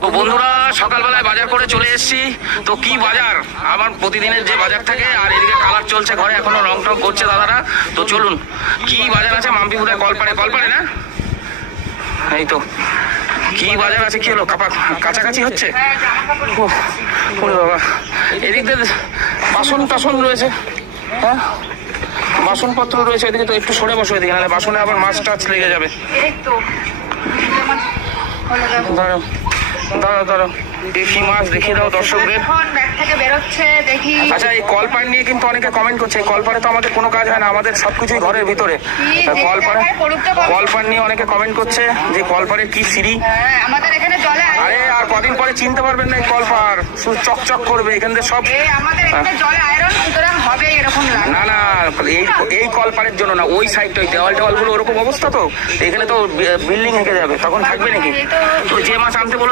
তো বন্ধুরা সকালবেলায় বাজার করে চলে এসেছি। তো কি বাজার, আমার প্রতিদিনের যে বাজার থাকে, আর এদিকে কালার চলছে ঘরে, এখনো রং টং করছে দাদারা। তো চলুন কি বাজার আছে মাম্পিপুরের কলপাড়ে না, এই তো কি বাজার আছে। কি হলো, কাছাকাছি হচ্ছে। ওরে বাবা, এদিক দিয়ে বাসন টাসন রয়েছে, হ্যাঁ বাসনপত্র রয়েছে এদিকে। তো একটু সরে বসো এদিকে, নাহলে বাসনে আবার মাছ টাছ লেগে যাবে। দাঁড়াও দাঁড়াও দাঁড়াও, দেখি মাছ দেখিয়ে দাও দর্শকদের। আচ্ছা, এই কলপাড় নিয়ে কিন্তু অনেকে কমেন্ট করছে। এই কলপাড়ে তো আমাদের কোনো কাজ হয় না, আমাদের সবকিছুই ঘরের ভিতরে। কলপাড় নিয়ে অনেকে কমেন্ট করছে যে কলপাড়ের কি সিঁড়ি। আরে আর কদিন পরে চিনতে পারবেন না এই কলপাড়, শুধু চকচক করবে এখান থেকে সব। না না, এই কলপাড়ের জন্য না, ওই সাইডটা ওই দেওয়াল টেওয়াল গুলো ওরকম অবস্থা। তো এখানে তো বিল্ডিং হেঁকে যাবে, তখন থাকবে নাকি? তো যে মাছ আনতে বলেছো